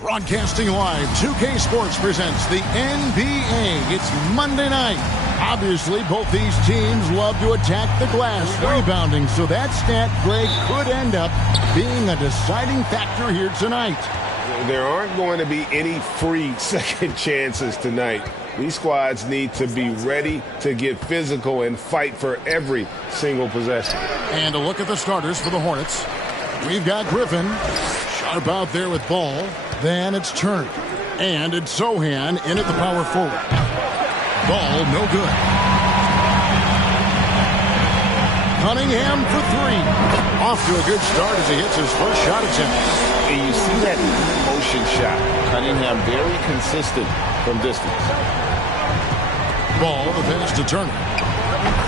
Broadcasting live, 2K Sports presents the NBA. It's Monday night. Obviously, both these teams love to attack the glass, rebounding, so that stat, Greg, could end up being a deciding factor here tonight. There aren't going to be any free second chances tonight. These squads need to be ready to get physical and fight for every single possession. And a look at the starters for the Hornets. We've got Griffin, sharp out there with ball. Then it's Turner. And it's Sochan in at the power forward. Ball no good. Cunningham for three. Off to a good start as he hits his first shot attempt. And you see that motion shot. Cunningham very consistent from distance. Ball, the pass to Turner.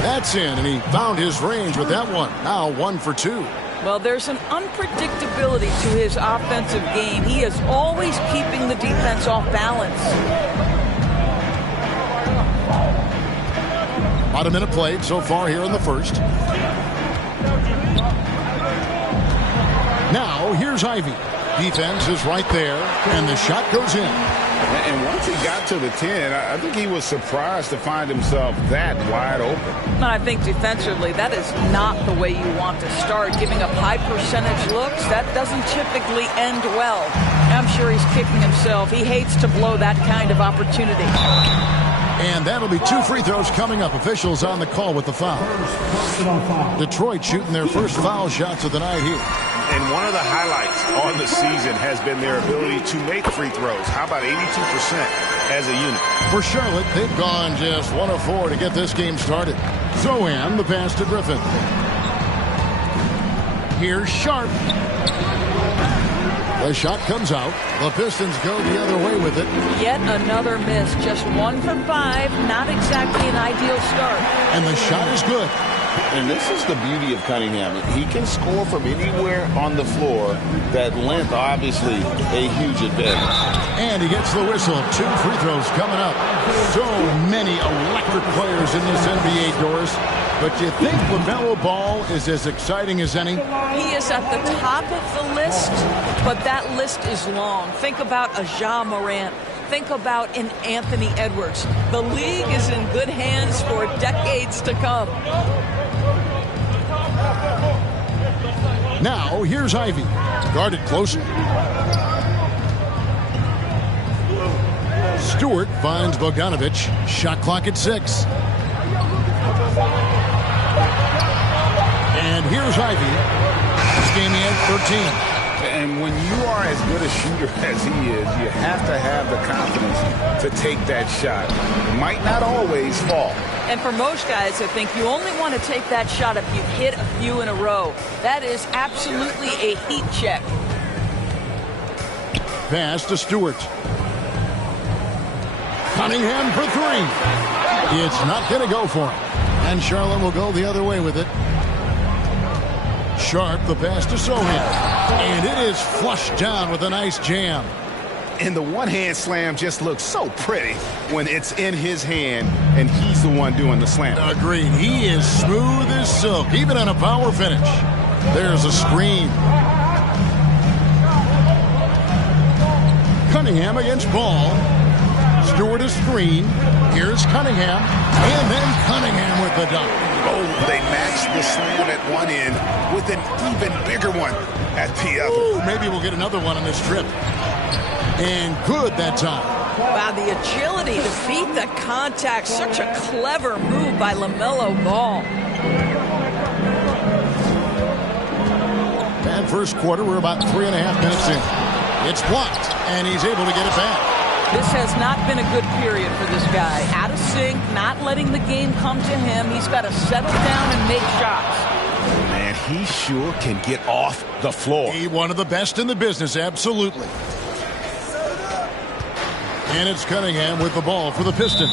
That's in, and he found his range with that one. Now 1 for 2. Well, there's an unpredictability to his offensive game. He is always keeping the defense off balance. About a minute played so far here in the first. Now, here's Ivey. Defense is right there, and the shot goes in. And once he got to the 10, I think he was surprised to find himself that wide open. And I think defensively, that is not the way you want to start. Giving up high percentage looks, that doesn't typically end well. I'm sure he's kicking himself. He hates to blow that kind of opportunity. And that'll be 2 free throws coming up. Officials on the call with the foul. Detroit shooting their first foul shots of the night here. And one of the highlights on the season has been their ability to make free throws. How about 82% as a unit? For Charlotte, they've gone just 1 of 4 to get this game started. Sochan, the pass to Griffin. Here's Sharp. The shot comes out. The Pistons go the other way with it. Yet another miss. Just 1 for 5. Not exactly an ideal start. And the shot is good. And this is the beauty of Cunningham. He can score from anywhere on the floor. That length, obviously, a huge advantage. And he gets the whistle. 2 free throws coming up. So many electric players in this NBA, Doris. But you think LaMelo Ball is as exciting as any? He is at the top of the list, but that list is long. Think about a Ja Morant. Think about an Anthony Edwards. The league is in good hands for decades to come. Now, here's Ivey. Guarded closer. Stewart finds Bogdanovic. Shot clock at 6. And here's Ivey. This game he had 13. And when you are as good a shooter as he is, you have to have the confidence to take that shot. It might not always fall. And for most guys, I think you only want to take that shot if you've hit a few in a row. That is absolutely a heat check. Pass to Stewart. Cunningham for 3. It's not going to go for him. And Charlotte will go the other way with it. Sharp, the pass to Sochan. And it is flushed down with a nice jam. And the one-hand slam just looks so pretty when it's in his hand and he's the one doing the slam. Agreed. He is smooth as silk, even on a power finish. There's a screen. Cunningham against Ball. Stewart is screen. Here's Cunningham. And then Cunningham with the dunk. Oh, they matched the slam at one end with an even bigger one at the other. Ooh, maybe we'll get another one on this trip. And good that time. Wow, the agility to beat the contact. Such a clever move by LaMelo Ball. And first quarter, we're about 3.5 minutes in. It's blocked, and he's able to get it back. This has not been a good period for this guy. Out of sync, not letting the game come to him. He's got to settle down and make shots. Man, he sure can get off the floor. He's one of the best in the business, absolutely. And it's Cunningham with the ball for the Pistons.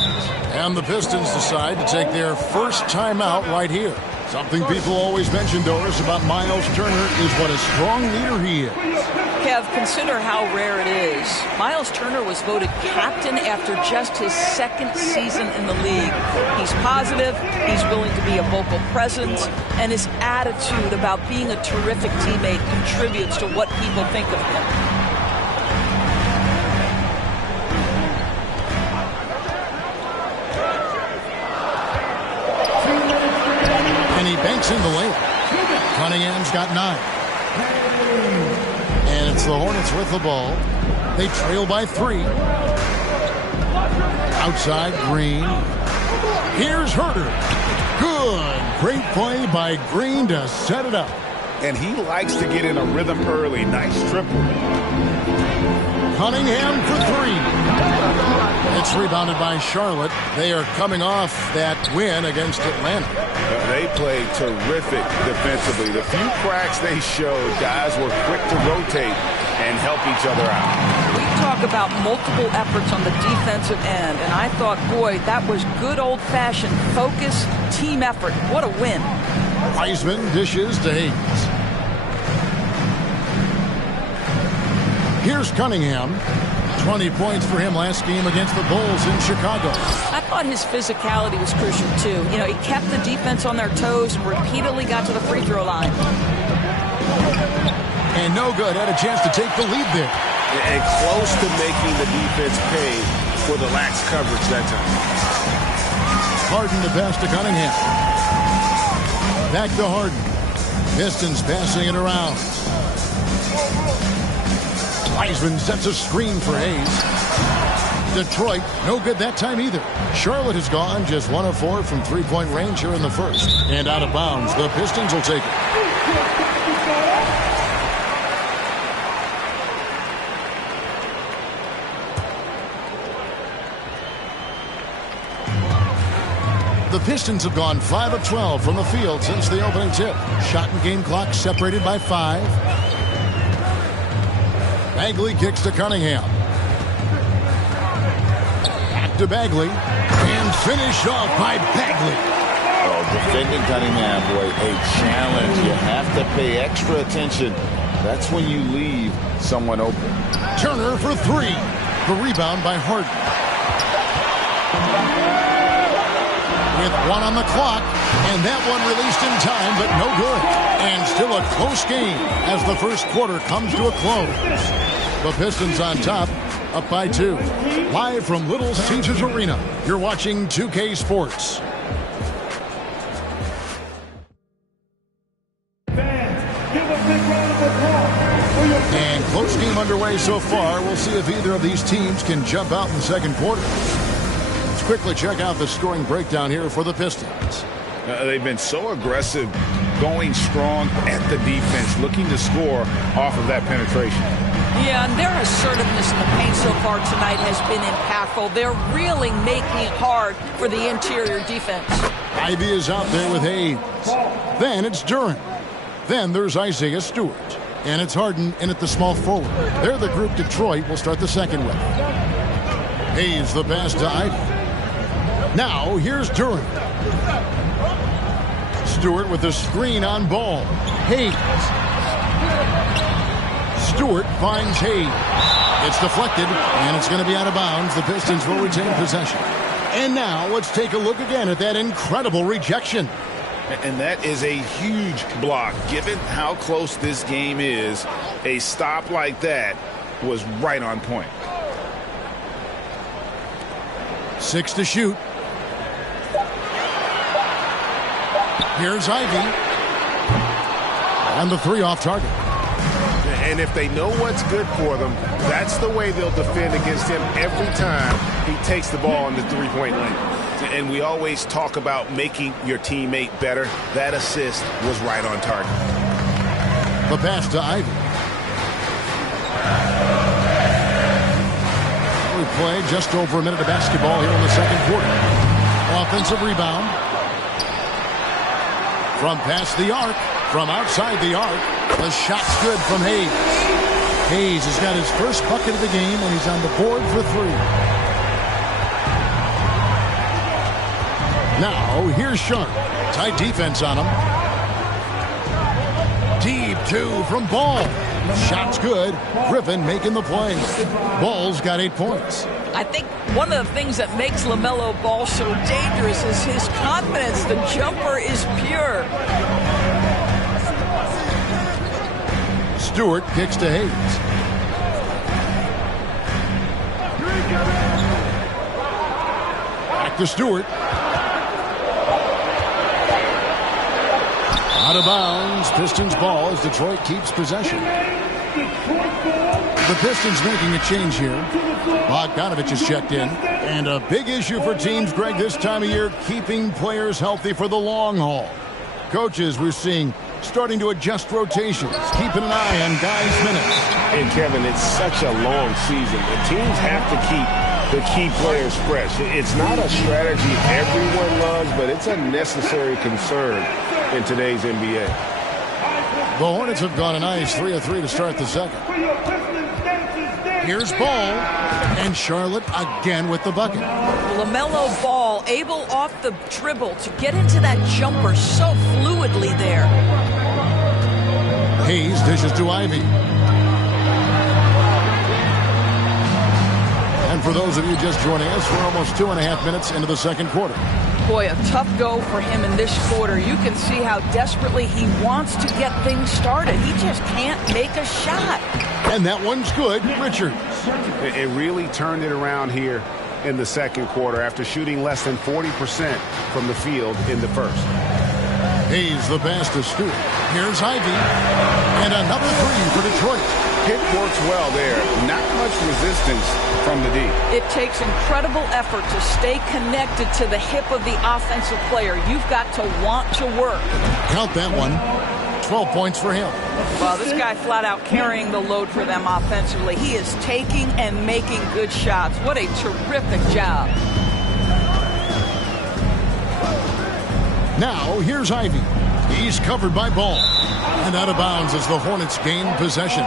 And the Pistons decide to take their first timeout right here. Something people always mention, Doris, about Miles Turner is what a strong leader he is. Kev, consider how rare it is. Miles Turner was voted captain after just his second season in the league. He's positive, he's willing to be a vocal presence, and his attitude about being a terrific teammate contributes to what people think of him. he banks in the layup. Cunningham's got 9. And it's the Hornets with the ball. They trail by 3. Outside, Green. Here's Herter. Good. Great play by Green to set it up. And he likes to get in a rhythm early. Nice triple. Cunningham for 3. It's rebounded by Charlotte. They are coming off that win against Atlanta. They played terrific defensively. The few cracks they showed, guys were quick to rotate and help each other out. We talk about multiple efforts on the defensive end, and I thought, boy, that was good old-fashioned focus, team effort. What a win. Wiseman dishes to Hayes. Here's Cunningham. 20 points for him last game against the Bulls in Chicago. I thought his physicality was crucial, too. You know, he kept the defense on their toes and repeatedly got to the free throw line. And no good. Had a chance to take the lead there. And close to making the defense pay for the lax coverage that time. Harden to pass to Cunningham. Back to Harden. Pistons passing it around. Wiseman sets a screen for Hayes. Detroit, no good that time either. Charlotte has gone just 1 of 4 from three-point range here in the first. And out of bounds, the Pistons will take it. The Pistons have gone 5 of 12 from the field since the opening tip. Shot and game clock separated by 5. Bagley kicks to Cunningham. Back to Bagley. And finished off by Bagley. Oh, defending Cunningham, boy, a challenge. You have to pay extra attention. That's when you leave someone open. Turner for 3. The rebound by Harden. With 1 on the clock, and that one released in time, but no good. And still a close game as the first quarter comes to a close. The Pistons on top, up by 2. Live from Little Caesars Arena, you're watching 2K Sports. And close game underway so far. We'll see if either of these teams can jump out in the second quarter. Let's quickly check out the scoring breakdown here for the Pistons. They've been so aggressive, going strong at the defense, looking to score off of that penetration. Yeah, and their assertiveness in the paint so far tonight has been impactful. They're really making it hard for the interior defense. Ivy is out there with Hayes. Then it's Duren. Then there's Isaiah Stewart. And it's Harden in at the small forward. They're the group Detroit will start the second with. Hayes the pass to Ivy. Now here's Duren. Stewart with the screen on ball. Hayes. Stewart finds Hayes. It's deflected, and it's going to be out of bounds. The Pistons will retain possession. And now let's take a look again at that incredible rejection. And that is a huge block. Given how close this game is, a stop like that was right on point. 6 to shoot. Here's Ivy. And the 3 off target. And if they know what's good for them, that's the way they'll defend against him every time he takes the ball in the three-point lane. And we always talk about making your teammate better. That assist was right on target. The pass to Ivy. We play just over a minute of basketball here in the second quarter. Offensive rebound. From past the arc, from outside the arc, the shot's good from Hayes. Hayes has got his first bucket of the game, and he's on the board for 3. Now, here's Sharp. Tight defense on him. Deep 2 from Ball. Shot's good. Griffin making the play. Ball's got 8 points. I think one of the things that makes LaMelo Ball so dangerous is his confidence. The jumper is pure. Stewart kicks to Hayes. Back to Stewart. Out of bounds. Pistons ball as Detroit keeps possession. The Pistons making a change here. Bogdanovich is checked in. And a big issue for teams, Greg, this time of year, keeping players healthy for the long haul. Coaches, we're seeing, starting to adjust rotations, keeping an eye on guys' minutes. And, Kevin, it's such a long season. The teams have to keep the key players fresh. It's not a strategy everyone loves, but it's a necessary concern in today's NBA. The Hornets have gone a nice 3 of 3 to start the second. Here's Ball, and Charlotte again with the bucket. LaMelo Ball able off the dribble to get into that jumper so fluidly there. Hayes dishes to Ivy. And for those of you just joining us, we're almost 2.5 minutes into the second quarter. Boy, a tough go for him in this quarter. You can see how desperately he wants to get things started. He just can't make a shot. And that one's good. Richards. It really turned it around here in the second quarter after shooting less than 40% from the field in the first. Hayes the pass to Stewart. Here's Ivy. And another three for Detroit. Pick works well there. Not much resistance from the D. It takes incredible effort to stay connected to the hip of the offensive player. You've got to want to work. Count that one. 12 points for him. Well, this guy flat out carrying the load for them offensively. He is taking and making good shots. What a terrific job. Now, here's Ivy. He's covered by Ball. And out of bounds as the Hornets gain possession.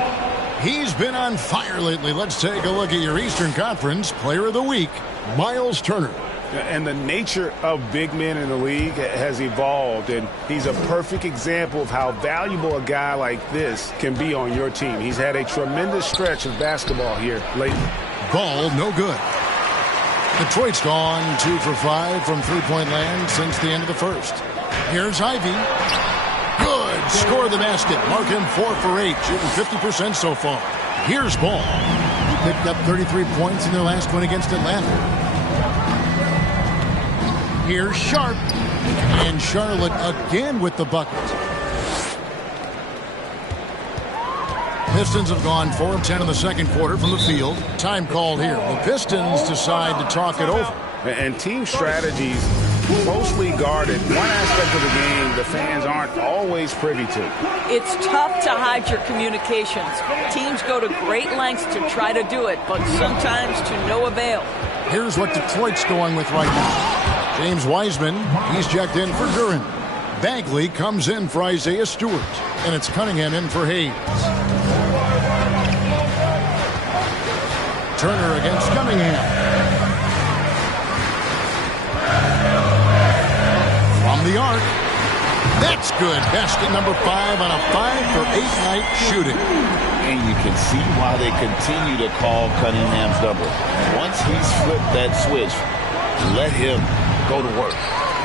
He's been on fire lately. Let's take a look at your Eastern Conference Player of the Week, Myles Turner. And the nature of big men in the league has evolved, and he's a perfect example of how valuable a guy like this can be on your team. He's had a tremendous stretch of basketball here lately. Ball, no good. Detroit's gone 2 for 5 from three-point land since the end of the first. Here's Ivy. Good. Score the basket. Mark him 4 for 8, shooting 50% so far. Here's Ball. He picked up 33 points in their last one against Atlanta. Here's Sharp, and Charlotte again with the bucket. Pistons have gone 4 of 10 in the second quarter from the field. Time called here. The Pistons decide to talk it over. And team strategies closely guarded. One aspect of the game the fans aren't always privy to. It's tough to hide your communications. Teams go to great lengths to try to do it, but sometimes to no avail. Here's what Detroit's going with right now. James Wiseman, he's checked in for Duren. Bagley comes in for Isaiah Stewart. And it's Cunningham in for Hayes. Turner against Cunningham. From the arc. That's good. Basket number 5 on a 5 for 8 night shooting. And you can see why they continue to call Cunningham's number. Once he's flipped that switch, let him go to work.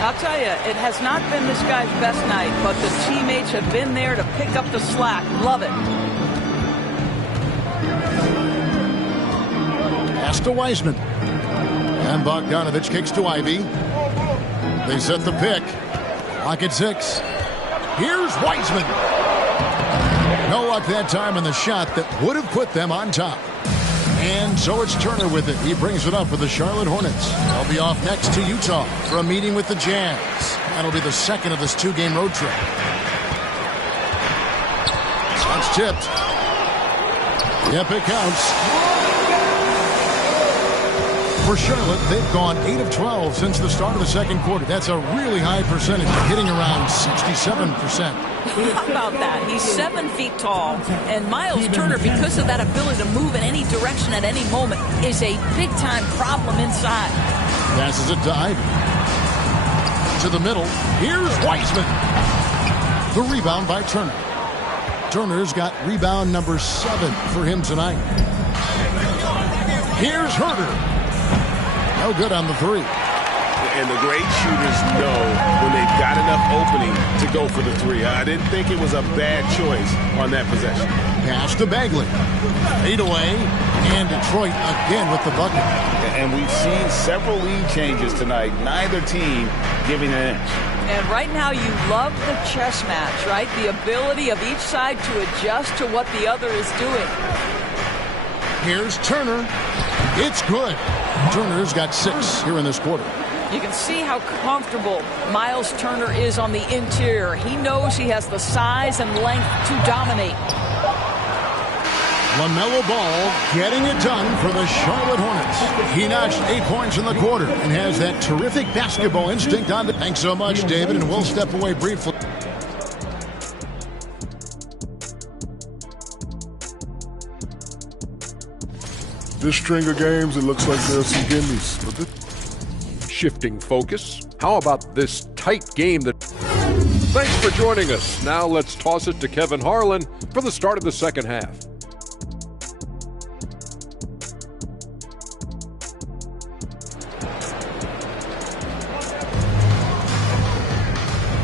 I'll tell you, it has not been this guy's best night, but the teammates have been there to pick up the slack. Love it. Pass to Wiseman. And Bogdanovich kicks to Ivy. They set the pick. Clock at 6. Here's Wiseman. No luck that time in the shot that would have put them on top. And so it's Turner with it. He brings it up for the Charlotte Hornets. They'll be off next to Utah for a meeting with the Jazz. That'll be the second of this 2-game road trip. Shot's tipped. Yep, it counts. For Charlotte, they've gone 8 of 12 since the start of the second quarter. That's a really high percentage, hitting around 67%. How about that? He's 7 feet tall, and Myles Turner, because of that ability to move in any direction at any moment, is a big-time problem inside. Passes it to Ivy. To the middle. Here's Wiseman. The rebound by Turner. Turner's got rebound number 7 for him tonight. Here's Herter. No good on the 3. And the great shooters know when they've got enough opening to go for the 3. I didn't think it was a bad choice on that possession. Pass to Bagley. Fade away. And Detroit again with the bucket. And we've seen several lead changes tonight. Neither team giving an inch. And right now you love the chess match, right? The ability of each side to adjust to what the other is doing. Here's Turner. It's good. Turner's got 6 here in this quarter. You can see how comfortable Miles Turner is on the interior. He knows he has the size and length to dominate. LaMelo Ball getting it done for the Charlotte Hornets. He notched 8 points in the quarter and has that terrific basketball instinct on the... Thanks so much, David, and we'll step away briefly. This string of games, it looks like there's some gimmies. But shifting focus. How about this tight game that... Thanks for joining us. Now let's toss it to Kevin Harlan for the start of the second half.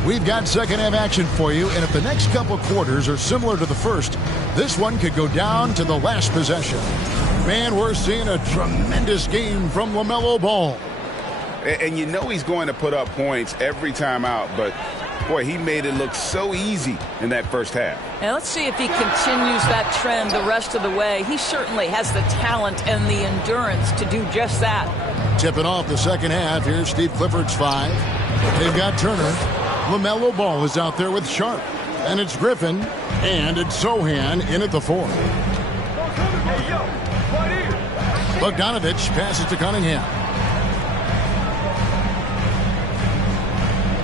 We've got second half action for you, and if the next couple quarters are similar to the first, this one could go down to the last possession. Man, we're seeing a tremendous game from LaMelo Ball. And you know he's going to put up points every time out, but boy, he made it look so easy in that first half. And let's see if he continues that trend the rest of the way. He certainly has the talent and the endurance to do just that. Tipping off the second half, here's Steve Clifford's 5. They've got Turner. LaMelo Ball is out there with Sharp. And it's Griffin. And it's Sohan in at the 4. Bogdanovich passes to Cunningham.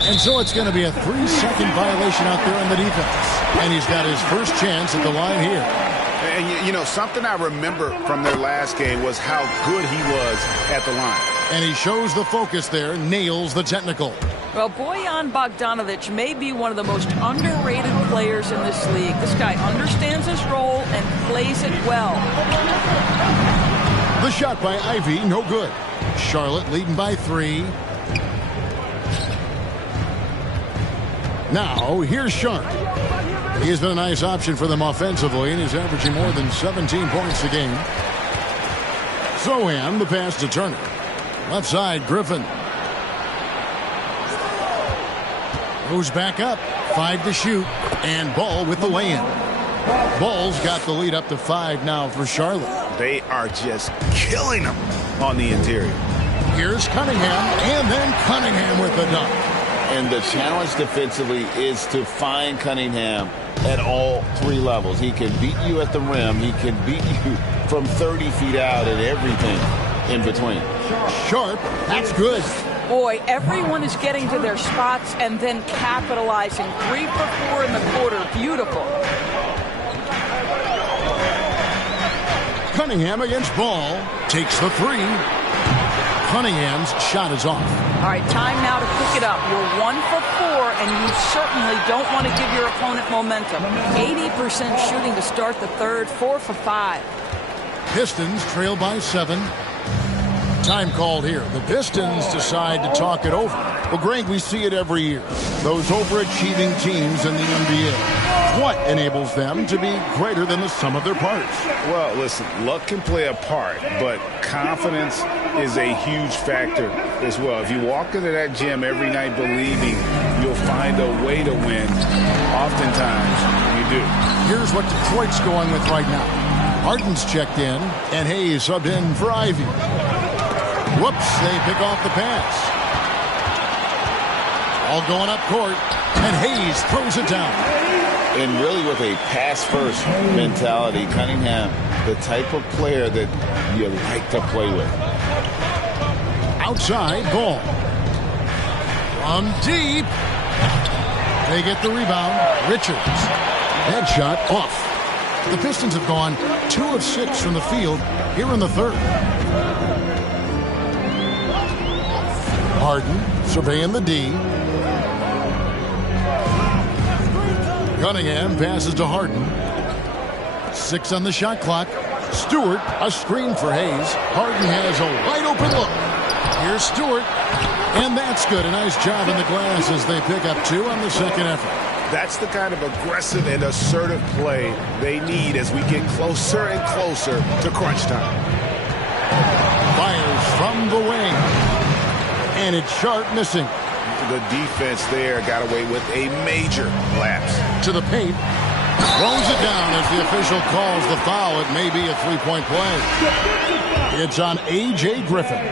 And so it's going to be a 3-second violation out there on the defense. And he's got his first chance at the line here. And, you know, something I remember from their last game was how good he was at the line. And he shows the focus there, nails the technical. Well, Bojan Bogdanovich may be one of the most underrated players in this league. This guy understands his role and plays it well. The shot by Ivy, no good. Charlotte leading by 3. Now, here's Sharp. He has been a nice option for them offensively, and he's averaging more than 17 points a game. Sohan, the pass to Turner. Left side, Griffin. Goes back up. 5 to shoot. And Ball with the lay-in. Ball's got the lead up to 5 now for Charlotte. They are just killing them on the interior. Here's Cunningham, and then Cunningham with the dunk. And the challenge defensively is to find Cunningham at all 3 levels. He can beat you at the rim. He can beat you from 30 feet out and everything in between. Sharp, that's good. Boy, everyone is getting to their spots and then capitalizing. 3 for 4 in the quarter. Beautiful. Cunningham against Ball. Takes the 3. Cunningham's shot is off. All right, time now to pick it up. You're 1 for 4, and you certainly don't want to give your opponent momentum. 80% shooting to start the third, 4 for 5. Pistons trail by 7. Time called here. The Pistons decide to talk it over. Well, Greg, we see it every year. Those overachieving teams in the NBA. What enables them to be greater than the sum of their parts? Well, listen, luck can play a part, but confidence is a huge factor as well. If you walk into that gym every night believing you'll find a way to win, oftentimes you do. Here's what Detroit's going with right now. Harden's checked in, and Hayes subbed in for Ivy. Whoops, they pick off the pass. All going up court, and Hayes throws it down. And really with a pass-first mentality, Cunningham, the type of player that you like to play with. Outside, Ball. From deep. They get the rebound. Richards. Head shot off. The Pistons have gone 2 of 6 from the field here in the third. Harden surveying the D. Cunningham passes to Harden. 6 on the shot clock. Stewart, a screen for Hayes. Harden has a wide open look. Here's Stewart. And that's good. A nice job in the glass as they pick up 2 on the second effort. That's the kind of aggressive and assertive play they need as we get closer and closer to crunch time. Fires from the wing. And it's Sharp missing. The defense there got away with a major lapse. To the paint. Throws it down as the official calls the foul. It may be a three-point play. It's on A.J. Griffin.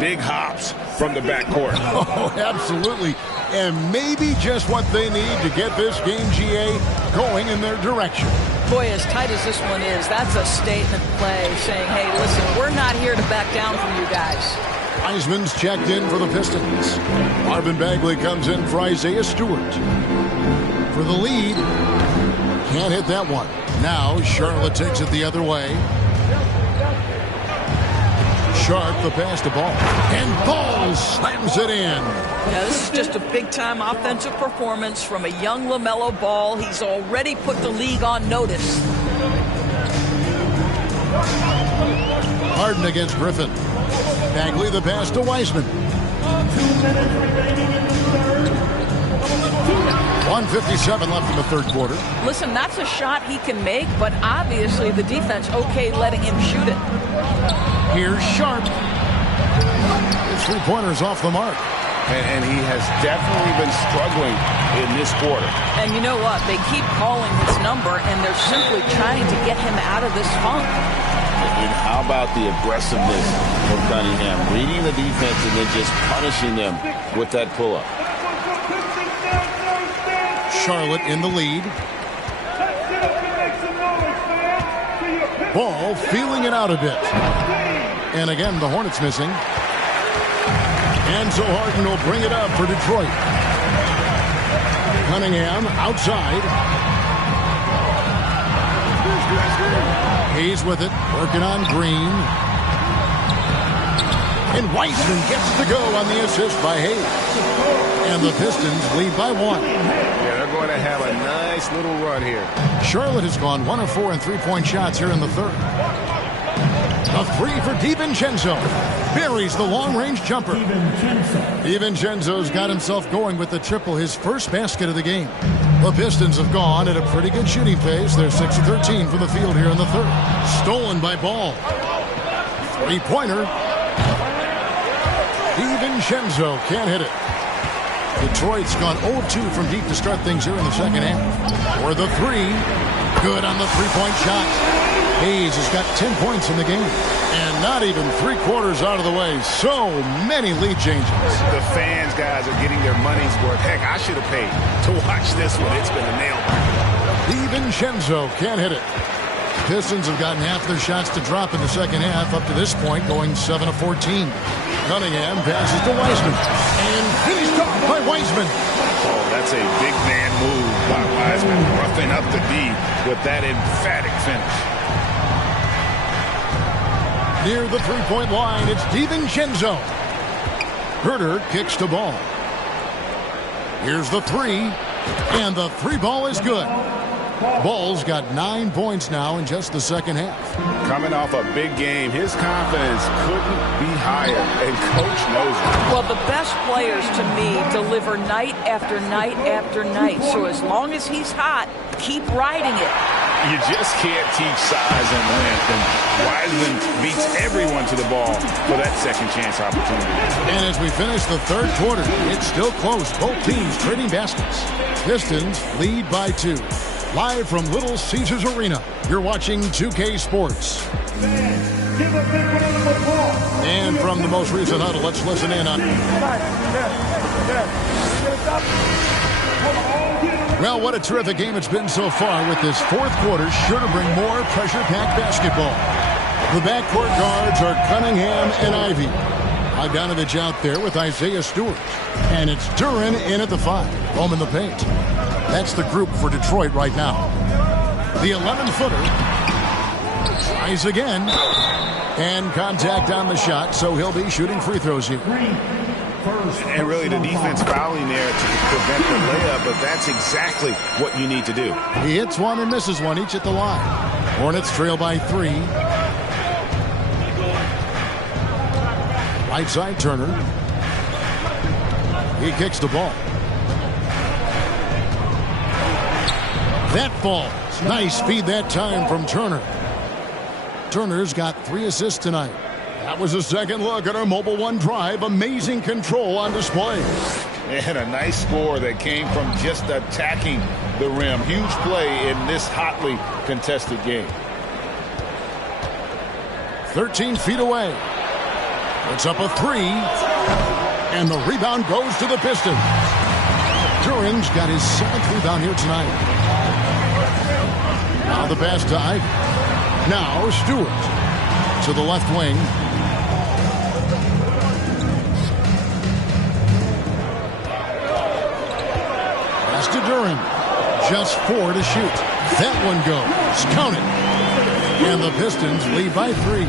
Big hops from the backcourt. Oh, absolutely. And maybe just what they need to get this game, GA, going in their direction. Boy, as tight as this one is, that's a statement play saying, hey, listen, we're not here to back down from you guys. Wiseman's checked in for the Pistons. Marvin Bagley comes in for Isaiah Stewart. For the lead. Can't hit that one. Now Charlotte takes it the other way. Sharp the pass to Ball. And Ball slams it in. Yeah, this is just a big-time offensive performance from a young LaMelo Ball. He's already put the league on notice. Harden against Griffin. Bagley the pass to Wiseman. 1:57 left in the third quarter. Listen, that's a shot he can make, but obviously the defense okay letting him shoot it. Here's Sharp. His three-pointer's off the mark. And he has definitely been struggling in this quarter. And you know what? They keep calling his number, and they're simply trying to get him out of this funk. And how about the aggressiveness from Cunningham? Reading the defense and then just punishing them with that pull-up. Charlotte in the lead. Ball feeling it out a bit. And again, the Hornets missing. And so Harden will bring it up for Detroit. Cunningham outside. Hayes with it, working on Green. And Wiseman gets the go on the assist by Hayes. And the Pistons lead by one. Yeah, they're going to have a nice little run here. Charlotte has gone 1 of 4 in three-point shots here in the third. A three for DiVincenzo. Buries the long-range jumper. DiVincenzo's got himself going with the triple, his first basket of the game. The Pistons have gone at a pretty good shooting pace. They're 6 of 13 from the field here in the third. Stolen by Ball. Three-pointer. DiVincenzo can't hit it. Detroit's gone 0-2 from deep to start things here in the second half. For the three. Good on the three-point shot. Hayes has got 10 points in the game. And not even three-quarters out of the way. So many lead changes. The fans, guys, are getting their money's worth. Heck, I should have paid to watch this one. It's been a nail-biter. DiVincenzo can't hit it. Pistons have gotten half their shots to drop in the second half up to this point, going 7 of 14. Cunningham passes to Wiseman. And finished off by Wiseman. Oh, that's a big man move by Wiseman, roughing up the D with that emphatic finish. Near the three-point line, it's DiVincenzo. Herter kicks to Ball. Here's the three. And the three ball is good. Ball's got 9 points now in just the second half. Coming off a big game, his confidence couldn't be higher, and Coach knows it. Well, the best players, to me, deliver night after night after night. So as long as he's hot, keep riding it. You just can't teach size and length, and Wiseman beats everyone to the ball for that second chance opportunity. And as we finish the third quarter, it's still close. Both teams trading baskets. Pistons lead by 2. Live from Little Caesars Arena, you're watching 2K Sports. And from the most recent huddle, let's listen in on. Well, what a terrific game it's been so far, with this fourth quarter sure to bring more pressure-packed basketball. The backcourt guards are Cunningham and Ivy. Bogdanovich out there with Isaiah Stewart. And it's Duren in at the 5, home in the paint. That's the group for Detroit right now. The 11-footer tries again. And contact on the shot, so he'll be shooting free throws here. And really the defense fouling there to prevent the layup, but that's exactly what you need to do. He hits one and misses one, each at the line. Hornets trail by 3. Right side, Turner. He kicks the ball. That falls. Nice feed that time from Turner. Turner's got 3 assists tonight. That was a second look at our Mobile One drive. Amazing control on display. And a nice score that came from just attacking the rim. Huge play in this hotly contested game. 13 feet away. Puts up a 3. And the rebound goes to the Pistons. Duren's got his 7th rebound here tonight. Now the pass to Ivey. Now Stewart to the left wing. Pass to Duren. Just 4 to shoot. That one goes. Count it. And the Pistons lead by 3.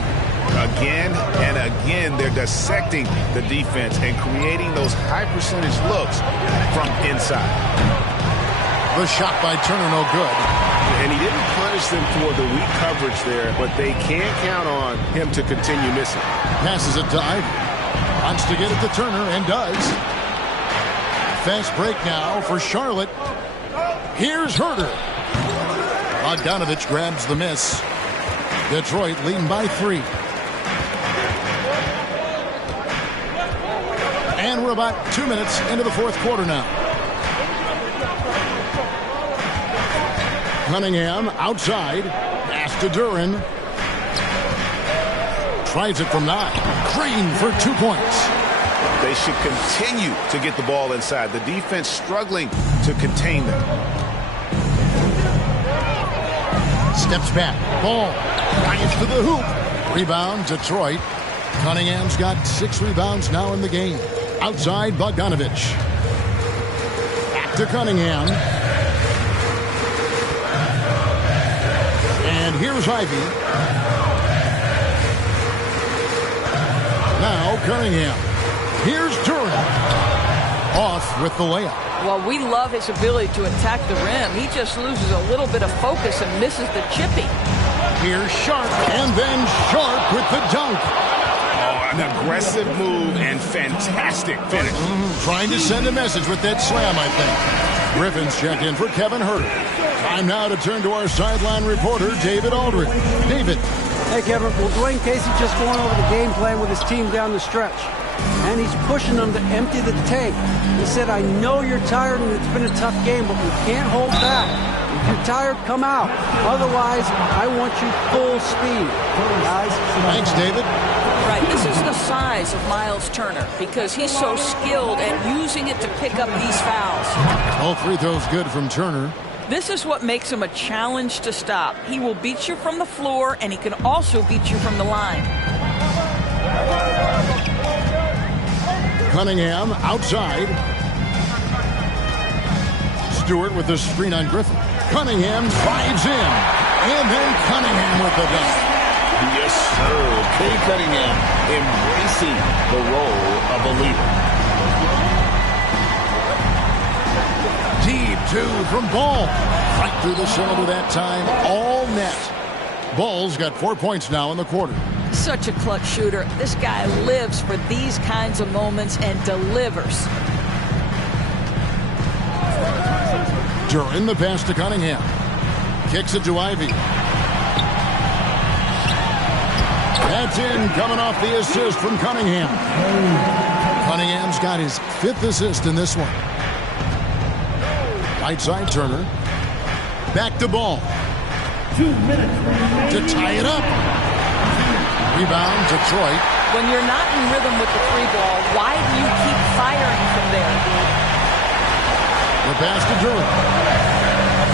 Again and again, they're dissecting the defense and creating those high percentage looks from inside. The shot by Turner, no good. And he didn't punish them for the weak coverage there, but they can't count on him to continue missing. Passes it to Ivey. Wants to get it to Turner and does. Fast break now for Charlotte. Here's Herter. Bogdanovich grabs the miss. Detroit leading by 3. And we're about 2 minutes into the 4th quarter now. Cunningham outside. Pass to Duren. Tries it from 9. Green for 2 points. They should continue to get the ball inside. The defense struggling to contain them. Steps back. Ball. Flies to the hoop. Rebound, Detroit. Cunningham's got 6 rebounds now in the game. Outside, Bogdanovich. Back to Cunningham. And here's Ivey. Now Cunningham. Here's Duren. Off with the layup. Well, we love his ability to attack the rim. He just loses a little bit of focus and misses the chippy. Here's Sharp, and then Sharp with the dunk. Oh, an aggressive move and fantastic finish. Trying to send a message with that slam, I think. Griffin's checked in for Kevin Herter. Time now to turn to our sideline reporter, David Aldridge. David. Hey, Kevin. Well, Dwayne Casey just going over the game plan with his team down the stretch. And he's pushing them to empty the tank. He said, I know you're tired and it's been a tough game, but we can't hold back. If you're tired, come out. Otherwise, I want you full speed. Guys. Thanks, David. Right, this is the size of Miles Turner because he's so skilled at using it to pick up these fouls. All free throws good from Turner. This is what makes him a challenge to stop. He will beat you from the floor, and he can also beat you from the line. Cunningham outside. Stewart with the screen on Griffin. Cunningham drives in. And then Cunningham with the dunk. Yes, sir. Cade Cunningham embracing the role of a leader. Deep 2 from Ball. Right through the cylinder that time. All net. Ball's got 4 points now in the quarter. Such a clutch shooter. This guy lives for these kinds of moments and delivers. Duren the pass to Cunningham. Kicks it to Ivey. That's in, coming off the assist from Cunningham. Cunningham's got his 5th assist in this one. Right side Turner. Back to Ball. 2 minutes to tie it up. Rebound, Detroit. When you're not in rhythm with the 3-ball, why do you keep firing from there? The pass to Duren.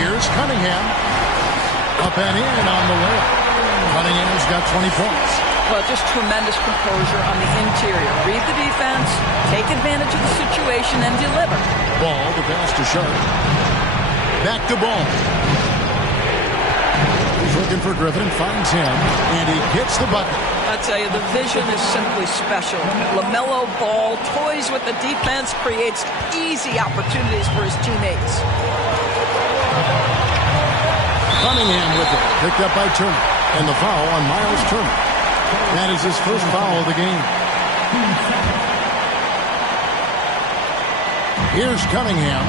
Here's Cunningham. Up and in on the layup. Cunningham's got 20 points. Well, just tremendous composure on the interior. Read the defense, take advantage of the situation, and deliver. Ball, the pass to Sharp. Back to Ball. He's looking for Griffin, finds him, and he hits the bucket. I tell you, the vision is simply special. LaMelo Ball toys with the defense, creates easy opportunities for his teammates. Cunningham with it, picked up by Turner, and the foul on Miles Turner. That is his first foul of the game. Here's Cunningham.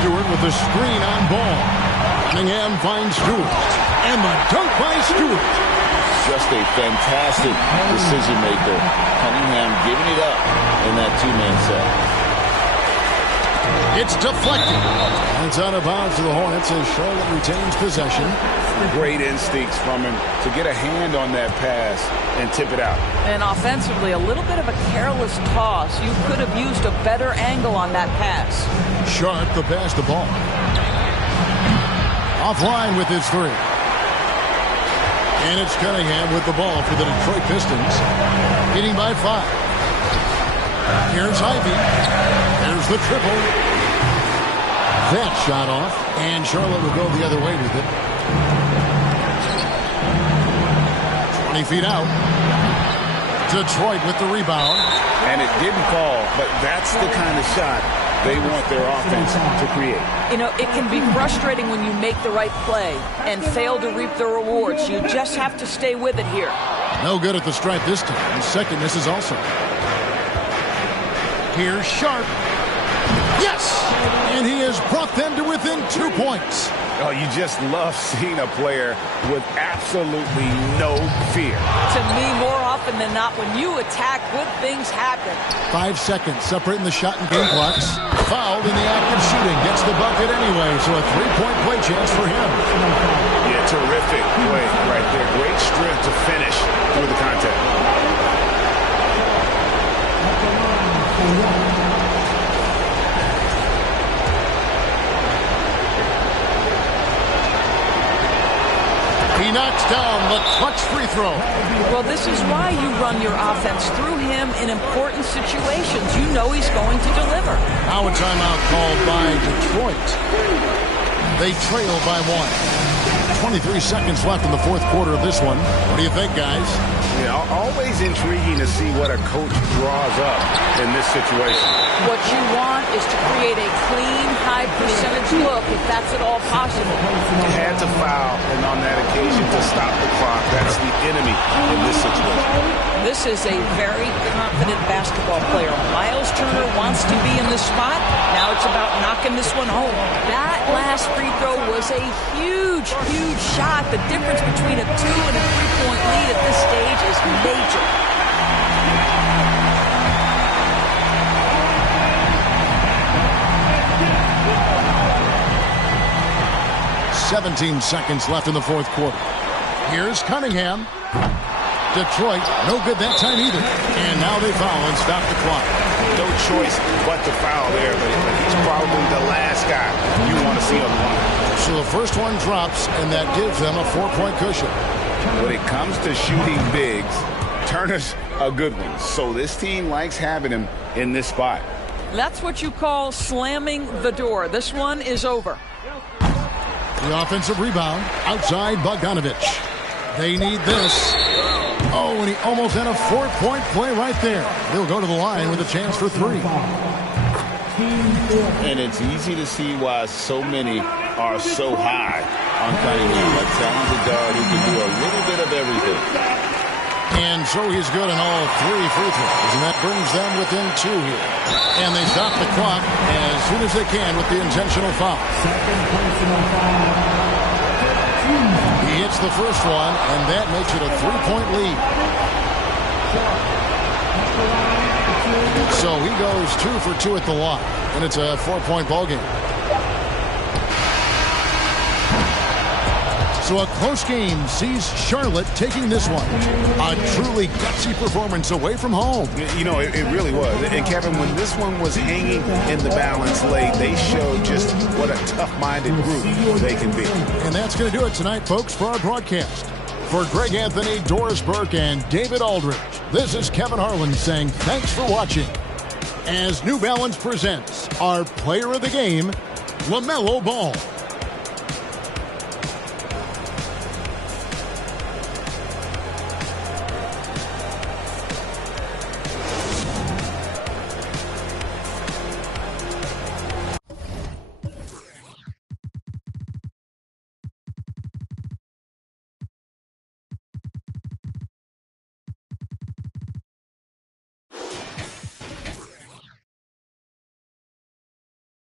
Stewart with the screen on ball. Cunningham finds Stewart. And the dunk by Stewart. Just a fantastic decision maker. Cunningham giving it up in that two-man set. It's deflected. And it's out of bounds to the Hornets as Charlotte retains possession. Great instincts from him to get a hand on that pass and tip it out. And offensively, a little bit of a careless toss. You could have used a better angle on that pass. Sharp to pass the ball. Offline with his three. And it's Cunningham with the ball for the Detroit Pistons. Leading by 5. Here's Ivy. There's the triple. That shot off. And Charlotte will go the other way with it. 20 feet out. Detroit with the rebound. And it didn't fall, but that's the kind of shot they want their offense to create. You know, it can be frustrating when you make the right play and fail to reap the rewards. You just have to stay with it here. No good at the stripe this time. Second misses also. Here's Sharp. Yes! And he has brought them to within 2 points. Oh, you just love seeing a player with absolutely no fear. To me, more often than not, when you attack, good things happen. 5 seconds separating the shot and game clocks. Fouled in the act of shooting. Gets the bucket anyway, so a 3-point play chance for him. Yeah, terrific play right there. Great strength to finish through the contact. He knocks down the clutch free throw. Well, this is why you run your offense through him in important situations. You know he's going to deliver. Now a timeout called by Detroit. They trail by 1. 23 seconds left in the fourth quarter of this one. What do you think, guys? Yeah, always intriguing to see what a coach draws up in this situation. What you want is to create a clean, high-percentage look, if that's at all possible. Had to foul, and on that occasion to stop the clock. That's the enemy in this situation. This is a very confident basketball player. Miles Turner wants to be in this spot. Now it's about knocking this one home. That last free throw was a huge, huge shot. The difference between a 2- and a 3-point lead at this stage is major. .17 seconds left in the fourth quarter. Here's Cunningham. Detroit, no good that time either. And now they foul and stop the clock. No choice but to foul there, but he's probably the last guy you want to see on the line. So the first one drops, and that gives them a 4-point cushion. When it comes to shooting bigs, Turner's a good one. So this team likes having him in this spot. That's what you call slamming the door. This one is over. The offensive rebound outside Bogdanovich. They need this. Oh, and he almost had a 4-point play right there. They'll go to the line with a chance for 3. And it's easy to see why so many are so high on Cunningham. A talented guard who can do a little bit of everything. And so he's good on all 3 free throws, and that brings them within 2 here. And they stop the clock as soon as they can with the intentional foul. He hits the first one, and that makes it a 3-point lead. So he goes 2 for 2 at the line, and it's a 4-point ball game. So a close game sees Charlotte taking this one. A truly gutsy performance away from home. You know, it really was. And Kevin, when this one was hanging in the balance late, they showed just what a tough-minded group they can be. And that's going to do it tonight, folks, for our broadcast. For Greg Anthony, Doris Burke, and David Aldridge, this is Kevin Harlan saying thanks for watching. As New Balance presents our player of the game, LaMelo Ball.